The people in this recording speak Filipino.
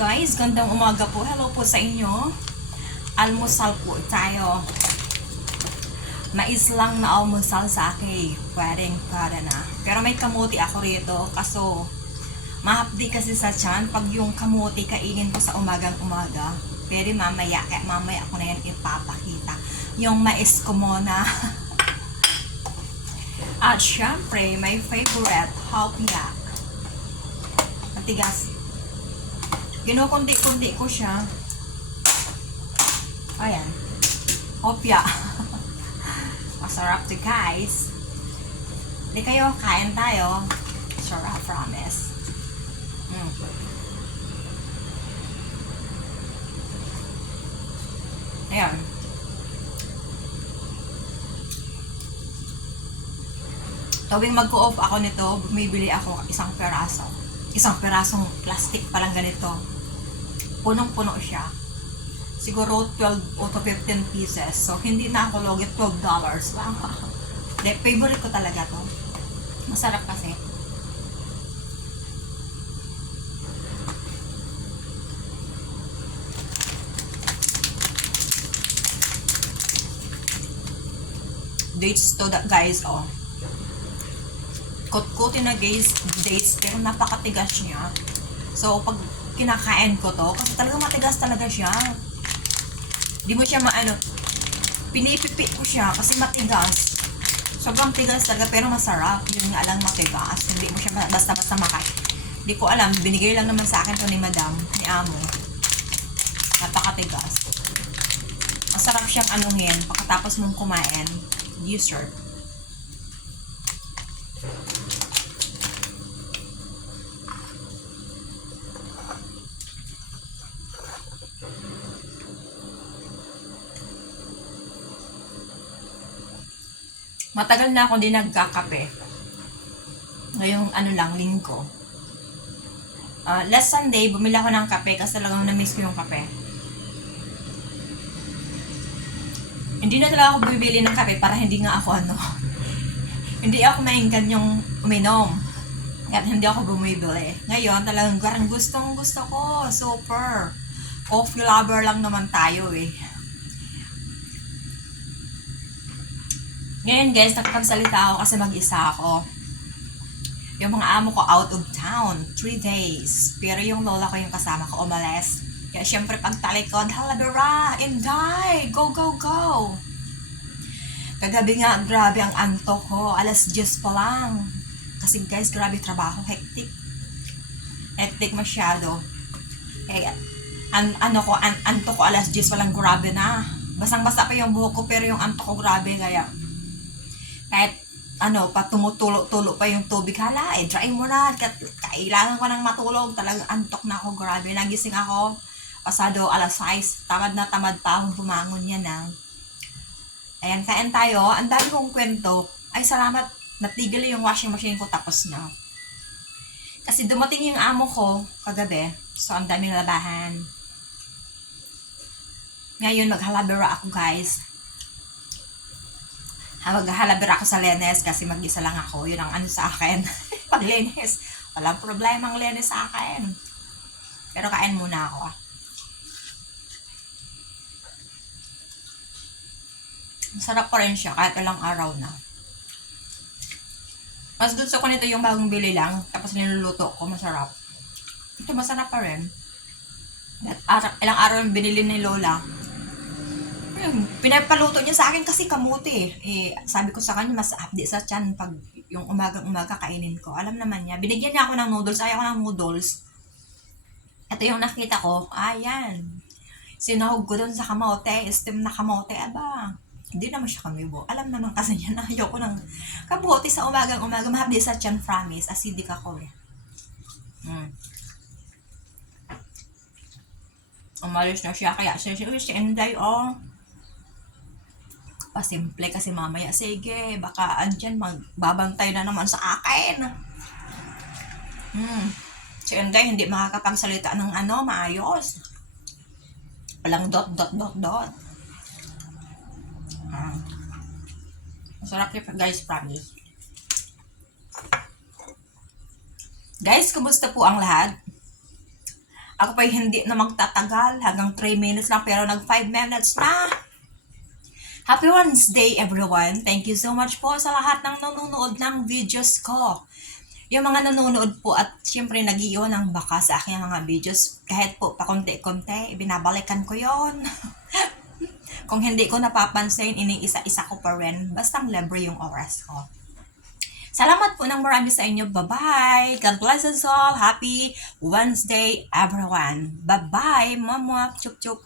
Guys, gandang umaga po. Hello po sa inyo. Almusal po tayo. Mais lang na almusal sa akin. Pwedeng na. Pero may kamuti ako rito. Kaso, mahapdi kasi sa tiyan pag yung kamuti kainin ko sa umagang umaga. Pero mamaya, kaya mamaya ako na yan ipapakita. Yung mais ko muna. At syempre, my favorite, hopyak. Matigas. Kinukundi-kundi ko siya. Ayan. Hopya. Masarap to guys. Hindi kayo, kain tayo. Sarap, promise. Ayan. Tuwing mag-off ako nito, bumibili ako isang peraso. Isang perasong plastic palang ganito. Punong-puno siya. Siguro 12 o to 15 pieces. So, hindi na ako logi $12. Wow. Favorite ko talaga to. Masarap kasi. Dates to that guys, oh. Kut-kutin na guys, dates, pero napakatigas niya. So, pag kinakain ko to, kasi talaga matigas talaga siya. Di mo siya maano, pinipipi ko siya kasi matigas. Sobrang tigas talaga, pero masarap. Yun nga lang matigas. Hindi mo siya basta-basta makain. Hindi ko alam, binigay lang naman sa akin to ni madam, ni amo. Napakatigas. Masarap siyang anuhin, pagkatapos mong kumain. Dessert. Matagal na ako din nagkakape. Ngayong ano lang, linggo. Last Sunday, bumili ako ng kape kasi talagang na-miss ko yung kape. Hindi na talaga ako bibili ng kape para hindi nga ako hindi ako mainggan yung uminom. At hindi ako bumibili. Ngayon, talagang gustong gusto ko. Super. Coffee lover lang naman tayo eh. Ngayon guys, nakapagsalita ako kasi mag-isa ako. Yung mga amo ko out of town, 3 days. Pero yung lola ko yung kasama ko, umalis. Kaya syempre pagtalikod, halabara, Inday, go, go, go. Kagabi nga, grabe ang antok ko, 10:00 pa lang. Kasi guys, grabe trabaho, hectic. Hectic masyado. Kaya, antok ko 10:00 pa lang, grabe na. Basang-basa pa yung buhok ko, pero yung antok ko grabe, kaya kahit tumutulo pa yung tubig, hala, dry mo na, kailangan ko nang matulog, talagang antok na ako, grabe, nagising ako, pasado 6:00, tamad na tamad pa akong bumangon yan ayan, kain tayo, ang dami kong kwento, ay salamat, natigil yung washing machine ko, tapos na, kasi dumating yung amo ko, kagabi, so ang daming labahan, ngayon maghalabera ako guys, maghahalabira ako sa Lenes kasi mag-isa lang ako. Yun ang sa akin. Pag Lenes, walang problema ang Lenes sa akin. Pero kain muna ako. Masarap pa rin siya kahit ilang araw na. Mas gusto ko nito yung bagong bili lang. Tapos niluluto ko, masarap. Ito masarap pa rin. Ilang araw yung binili ni Lola. Pinapaluto niya sa akin kasi kamuti. Sabi ko sa kanya, mas update sa tiyan pag yung umagang-umaga kainin ko. Alam naman niya. Binigyan niya ako ng noodles. Ayaw ko ng noodles. Ito yung nakita ko. Ayan. Sinahog ko dun sa kamote. Steam na kamote. Aba. Hindi naman siya kamibo. Alam naman kasi niya na ayaw ko ng kabuti sa umagang-umaga. Mahapdi sa tiyan, promise. Acidic ako eh. Umalis na siya. Kaya siya si Inday, pasimple kasi mamaya, sige, baka andyan magbabantay na naman sa akin. Si Inday hindi makakapagsalita ng maayos. Walang dot. Masarap yun guys, promise. Guys, kumusta po ang lahat? Ako pa hindi na magtatagal, hanggang 3 minutes lang, pero nag 5 minutes na. Happy Wednesday everyone! Thank you so much po sa lahat ng nanonood ng videos ko. Yung mga nanonood po at syempre nag-iwan ng baka sa aking mga videos, kahit po pakunti-kunti, binabalikan ko yon. Kung hindi ko napapansin, iniisa-isa ko pa rin, basta libre yung oras ko. Salamat po ng marami sa inyo. Bye-bye! God bless us all! Happy Wednesday, everyone! Bye-bye! Mama! Chup-chup!